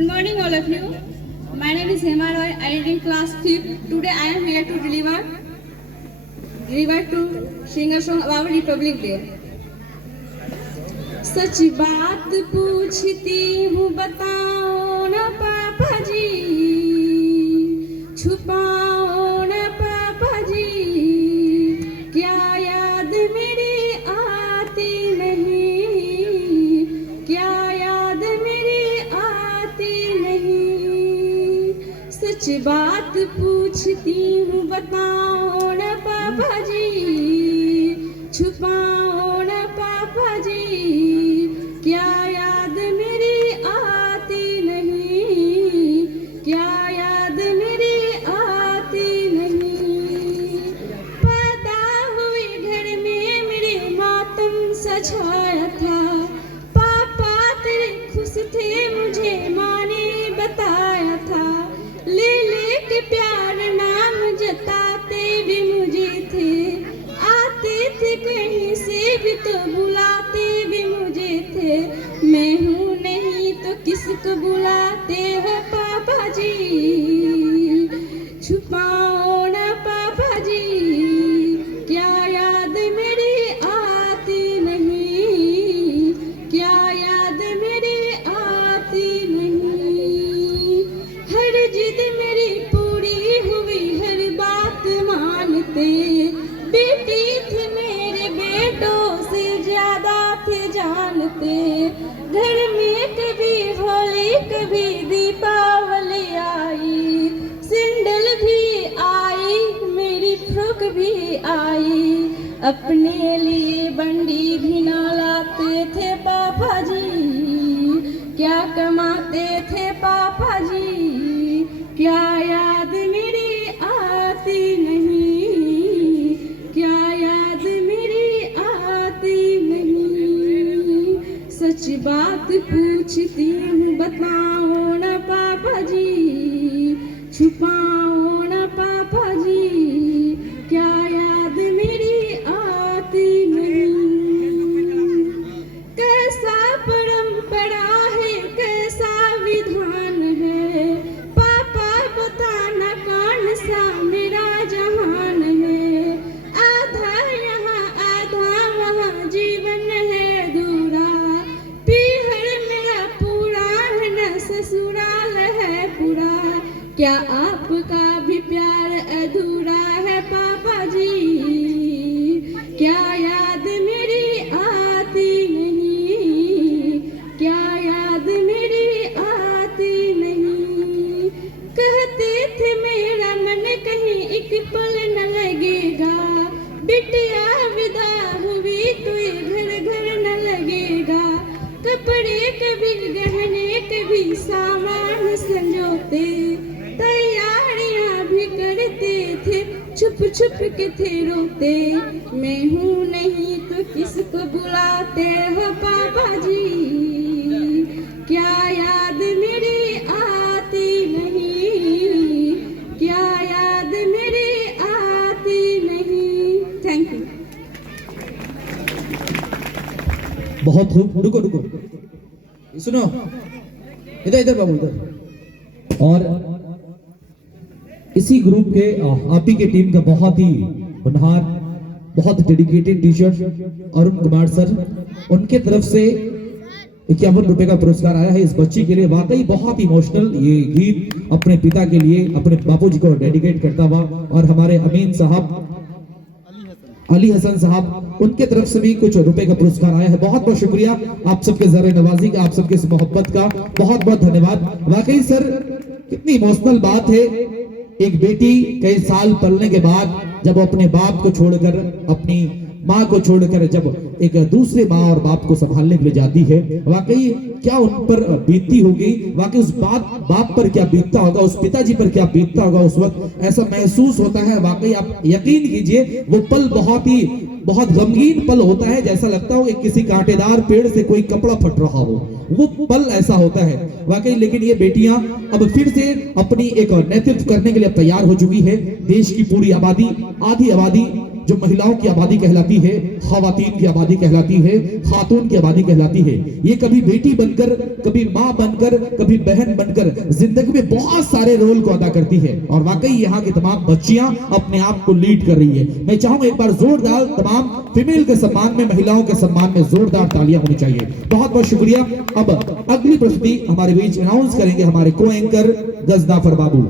Good morning, all of you. My name is Hema Roy. I am in class 5th. Today I am here to deliver to sing a song about Republic Day. सच बात पूछती हूँ बताओ ना पापा जी, छुपाओ ना पापा जी, क्या याद मेरी आती नहीं, क्या याद मेरी आती नहीं। सच बात पूछती हूँ बताओ ना पापा जी, छुपाओ ना पापा जी, क्या याद मेरी आती नहीं, क्या याद मेरी आती नहीं। पैदा हुई घर में मेरे मातम सजाया था, पापा तेरे खुश थे मुझे माँ ने बताया था, ले ले के प्यार नाम जताते भी मुझे थे, आते थे कहीं से भी तो बुलाते भी मुझे थे। मैं हूँ नहीं तो किसको बुलाते हो पापा जी, छुपाओ ना पापा जी, क्या याद मेरी आती नहीं, क्या याद मेरी आती नहीं। हर जिद मेरी पूरी हुई, हर बात मानते, बेटी थी मेरे बेटों से ज्यादा थे जानते। घर में कभी होली कभी दीपावली आई, सिंडल भी आई मेरी फ्रॉक भी आई, अपने लिए बंडी भी ना लाते थे पापा जी, क्या कमाते थे पापा जी, क्या याद मेरी आती नहीं, क्या याद मेरी आती नहीं। सच बात पूछती हूँ बताओ ना पापा जी, छुपाओ ना पापा जी, क्या याद मेरी आती नहीं। कैसा परंपरा है कैसा विधान है, पापा बताना कौन सा मेरा जहान है। आधा यहाँ आधा वहाँ जीवन है अधूरा, पीहर मेरा पूरा है न ससुराल है पूरा, क्या आपका भी प्यार अधूरा है पापा जी, क्या याद मेरी आती नहीं, क्या याद मेरी आती नहीं। कहते थे मेरा मन कहीं एक पल न लगेगा, बिटिया विदा हुई तो ये घर घर न लगेगा। कपड़े कभी गहने कभी सामान संजोते, तैयारियां भी करते थे छुप छुप के थे रोते। मैं हूँ नहीं तो किसको बुलाते हो पापा जी, क्या याद मेरी आती नहीं, क्या याद मेरी आती नहीं। Thank you. बहुत खूब। रुको रुको सुनो, इधर इधर बाबू इधर। और इसी ग्रुप के आप ही के टीम का बहुत ही होनहार बहुत dedicated teacher Arun Kumar sir, उनके तरफ से 51 रुपए का पुरस्कार आया है इस बच्ची के लिए। वाकई बहुत इमोशनल ये गीत अपने पिता के लिए अपने बापूजी को डेडिकेट करता हुआ। और हमारे अमीन साहब अली हसन साहब, उनके तरफ से भी कुछ रुपए का पुरस्कार आया है। बहुत बहुत शुक्रिया आप सबके ज़र नवाजी का, आप सबके इस मोहब्बत का बहुत बहुत धन्यवाद। वाकई सर कितनी इमोशनल बात है, एक बेटी कई साल पलने के बाद जब अपने बाप को छोड़कर अपनी माँ को छोड़कर जब एक दूसरे माँ और बाप को संभालने के लिए जाती है, वाकई क्या उन पर बीतती होगी, वाकई उस बाप पर क्या बीतता होगा, उस पिताजी पर क्या बीतता होगा उस वक्त, ऐसा महसूस होता है। वाकई आप यकीन कीजिए वो पल बहुत गमगीन पल होता है, जैसा लगता हो कि किसी कांटेदार पेड़ से कोई कपड़ा फट रहा हो, वो पल ऐसा होता है वाकई। लेकिन ये बेटियां अब फिर से अपनी एक नेतृत्व करने के लिए तैयार हो चुकी है। देश की पूरी आबादी, आधी आबादी जो महिलाओं की आबादी कहलाती है, खवातीन की आबादी कहलाती है, खातून की आबादी कहलाती है, ये कभी बेटी बनकर, कभी माँ बनकर, कभी बहन बनकर जिंदगी में बहुत सारे रोल को अदा करती है। और वाकई यहाँ की तमाम बच्चियां अपने आप को लीड कर रही है। मैं चाहूंगा एक बार जोरदार तमाम फीमेल के सम्मान में, महिलाओं के सम्मान में जोरदार तालियां होनी चाहिए। बहुत बहुत शुक्रिया। अब अगली प्रस्तुति हमारे बीच अनाउंस करेंगे हमारे को एंकर गजनाफर बाबू।